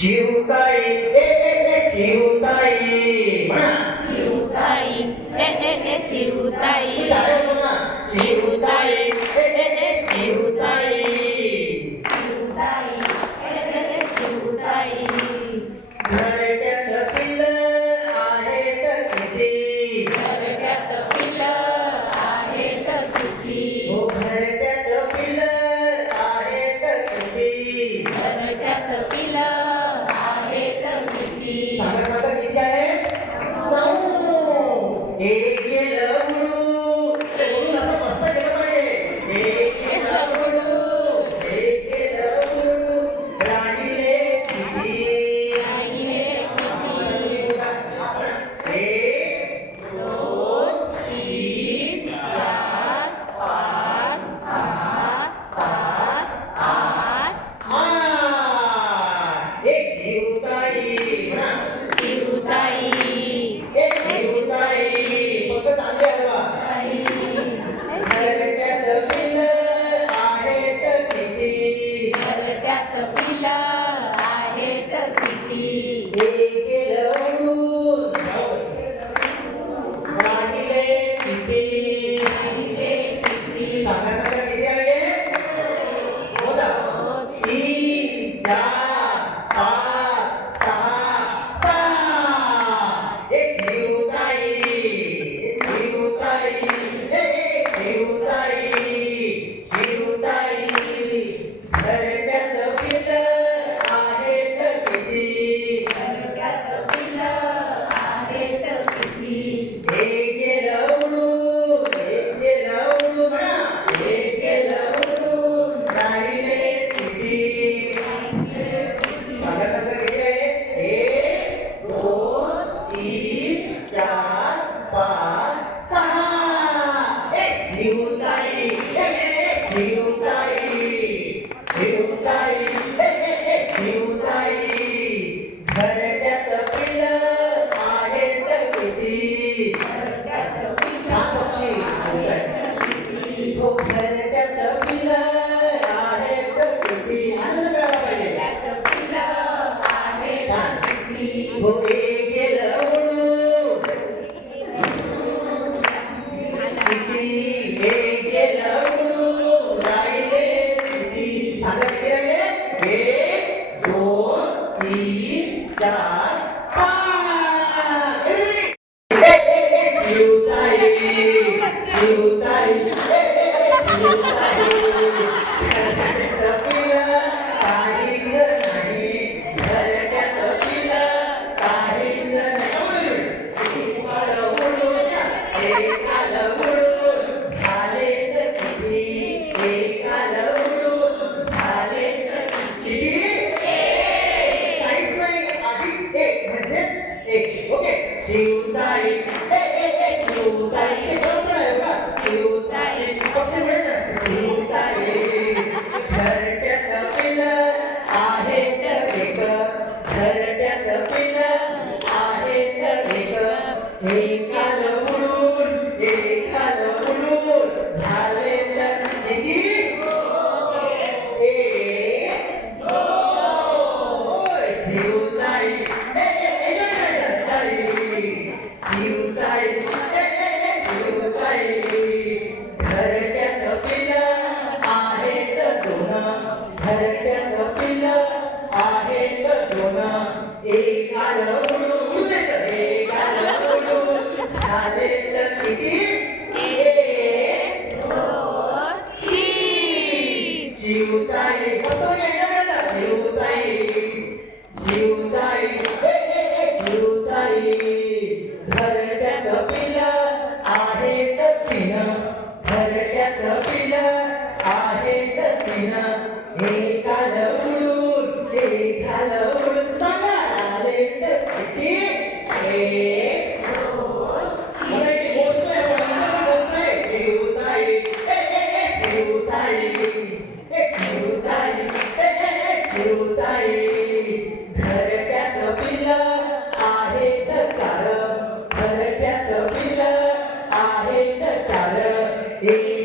जीवताई ए ए ए जीवताई म्हणा जीवताई ए ए ए जीवताई Amén.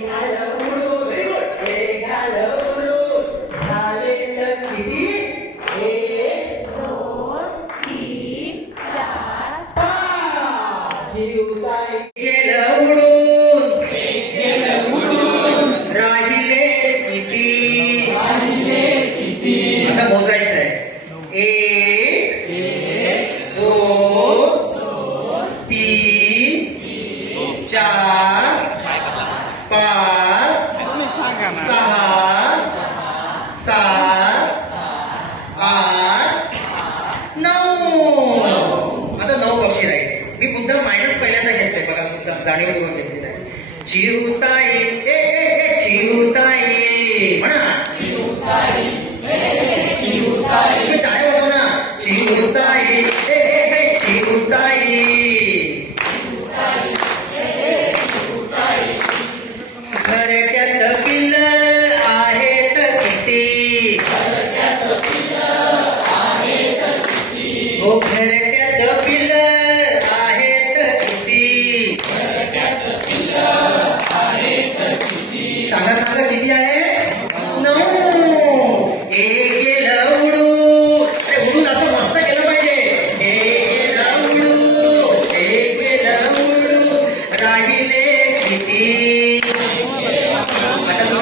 I know. Oh, can I get the pillar? akan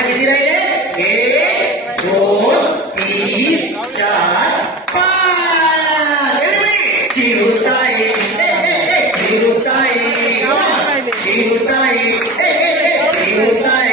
संख्या कितनी रही है? एक दो तीन चार पाँच। चिरुताई। चिरुताई। चिरुताई। चिरुताई।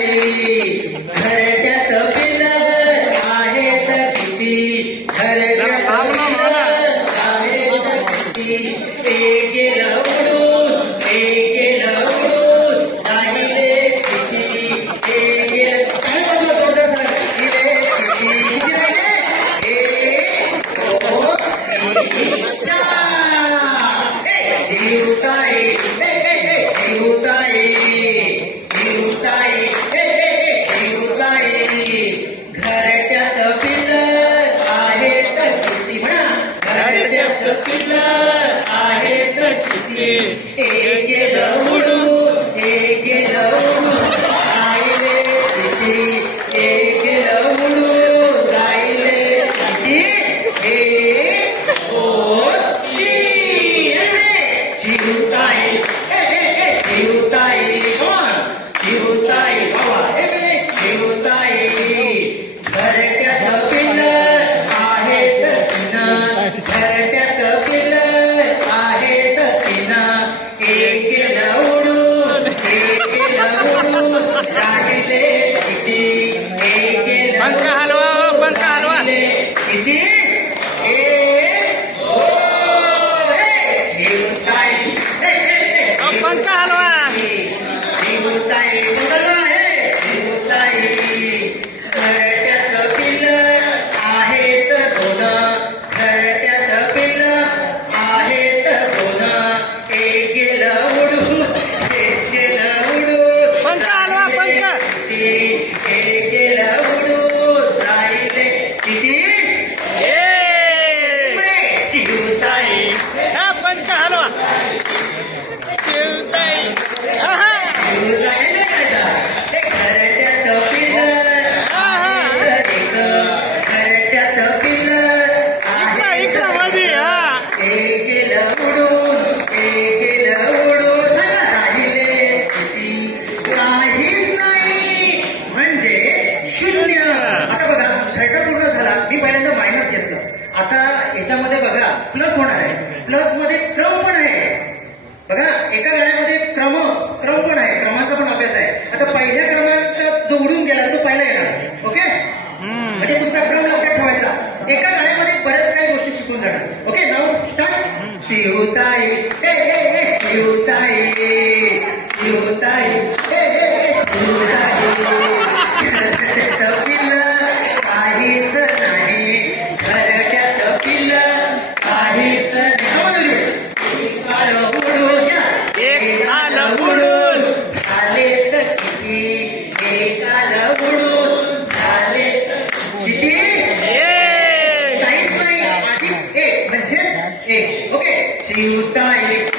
Okay, she would.